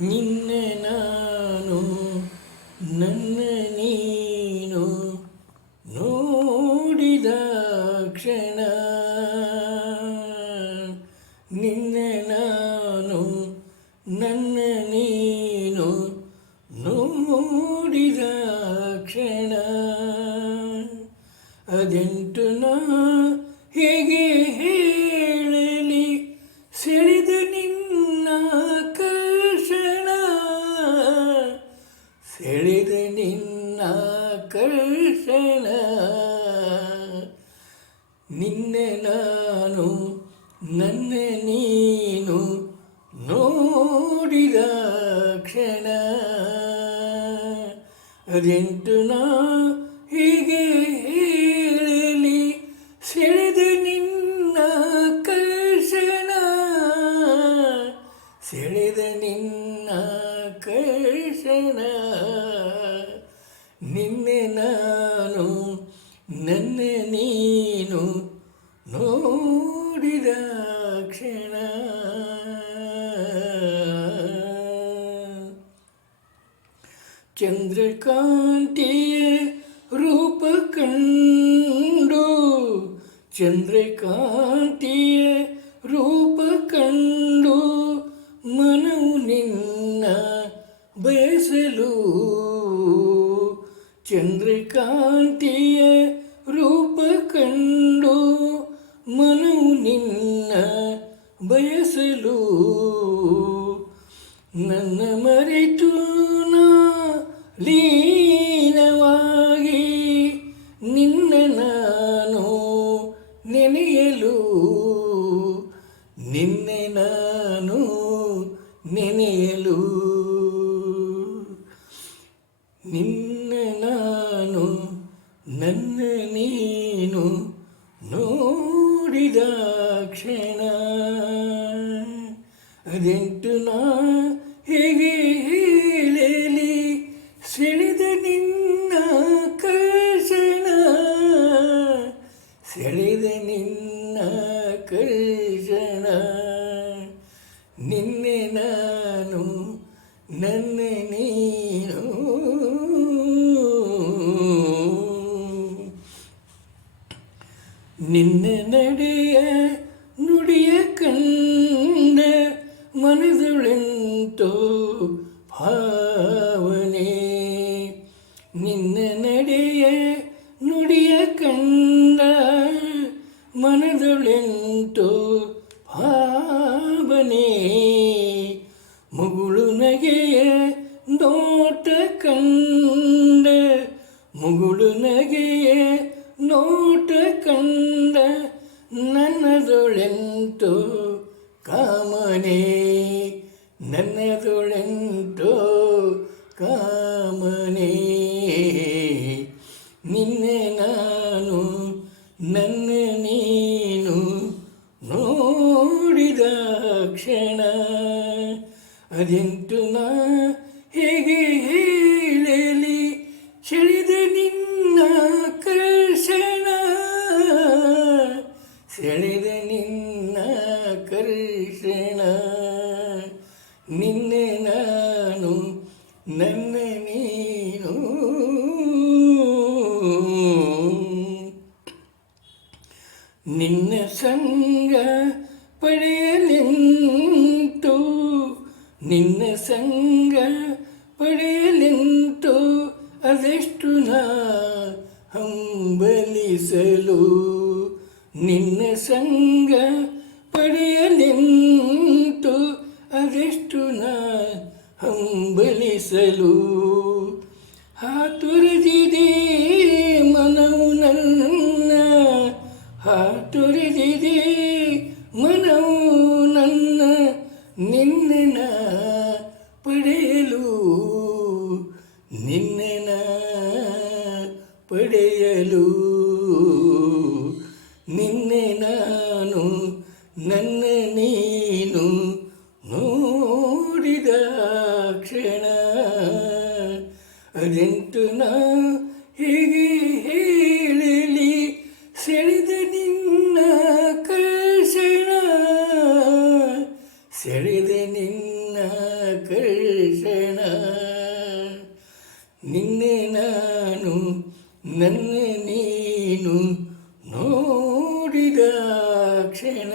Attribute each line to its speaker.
Speaker 1: ನಿನ್ನೆ ನಾನು ನನ್ನ ನೀನು ನೋಡಿದ ಕ್ಷಣ. ನಿನ್ನೆ ನಾನು ನನ್ನ ನೀನು ನೋಡಿದ ಕ್ಷಣ. ಅದೆಂಟು ನಾನು ನನ್ನ ನೀನು ನೋಡಿದ ಕ್ಷಣ? ಅದೆಂಟು ನಾ ಹೀಗೆ ಹೇಳಲಿ, ಸೆಳೆದ ನಿನ್ನ ಕರ್ಷಣ? ಸೆಳೆದ ನಿನ್ನ ಕರ್ಷಣ? ನಿನ್ನೆ ನಾನು ನೋಡಿದ ಕ್ಷಣ ಚಂದ್ರಕಾಂತಿಯ ರೂಪ ಕಂಡು ಚಂದ್ರಕಾಂತಿಯ ರೂಪ ಕಂಡು ಮನವು ನಿನ್ನ ಬಯಸಲು ಚಂದ್ರಕಾಂತಿಯ ರೂಪ ಕಂಡು ಮನವು ನಿನ್ನ ಬಯಸಲು. ನನ್ನ ಮರೆತು ಲೀನವಾಗಿ ನಿನ್ನ ನಾನು ನೆನೆಯಲು. ನಿನ್ನೆ ನಾನು ನೆನೆಯಲು. ನಿನ್ನ ನಾನು ನನ್ನ ನೀನು ಕ್ಷಣ. ಅದೆಂಟು ನಾ ಹೇಗೆ ಹೇಳಲಿ? ಸೆಳೆದ ನಿನ್ನ ಕರ್ಷಣ. ಸೆಳೆದ ನಿನ್ನ ಕರ್ಷಣ. ನಿನ್ನೆ ನಾನು ನನ್ನ ನೀನು ನಿನ್ನ ನಡೆಯ ನುಡಿಯ ಕಂಡ ಮನದೊಳೆಂತೋ ಭಾವನೆ. ನಿನ್ನ ನಡೆಯ ನುಡಿಯ ಕಂಡ ಮನದೊಳೆಂತೋ ಭಾವನೆ. ಮುಗುಳು ನಗೆಯ ನೋಟ ಕಂಡ ಮುಗುಳು ನಗೆಯ ನೋಟ ಕಂದ ನನ್ನದೊಳೆಂಟು ಕಾಮನೆ ನನ್ನದೊಳೆಂಟು ಕಾಮನೆ. ನಿನ್ನೆ ನಾನು ನನ್ನ ನೀನು ನೋಡಿದ ಕ್ಷಣ ಅದೆಂಟು ನಾ ಹೇಗೆ ಹೇಳಲಿ, ಸೆಳೆದ ನಿನ್ನ ನಾನು ನನ್ನ ನೀನು ನಿನ್ನ ಸಂಗ ಪಡೆಯಲೆಂತು, ನಿನ್ನ ಸಂಗ ಪಡೆಯಲೆಂತು ಅದೆಷ್ಟು ನಾ ಹಂಬಲಿಸಲು? ನಿನ್ನ ಸಂಗ ಪಡೆಯಲೆಂತು ಹಂಬಲಿಸಲು ಹಾತುರಿದಿದೆ ಮನವು ನನ್ನ. ಹಾತುರಿದಿದೆ ಮನವು ನನ್ನ. ನಿನ್ನೆನ ಪಡೆಯಲು ನಿನ್ನೆನ ಪಡೆಯಲು. ನಿನ್ನೆ ನಾನು ನನ್ನ ನೀನು ಅದೆಂಟು ನಾ ಹೇಗೆ ಹೇಳಲಿ ಸೆಳೆದ ನಿನ್ನ ಕರ್ಷಣ ಸೆಳೆದ ನಿನ್ನ ಕರ್ಷಣ ನಿನ್ನೆ ನಾನು ನನ್ನ ನೀನು ನೋಡಿದ ಕ್ಷಣ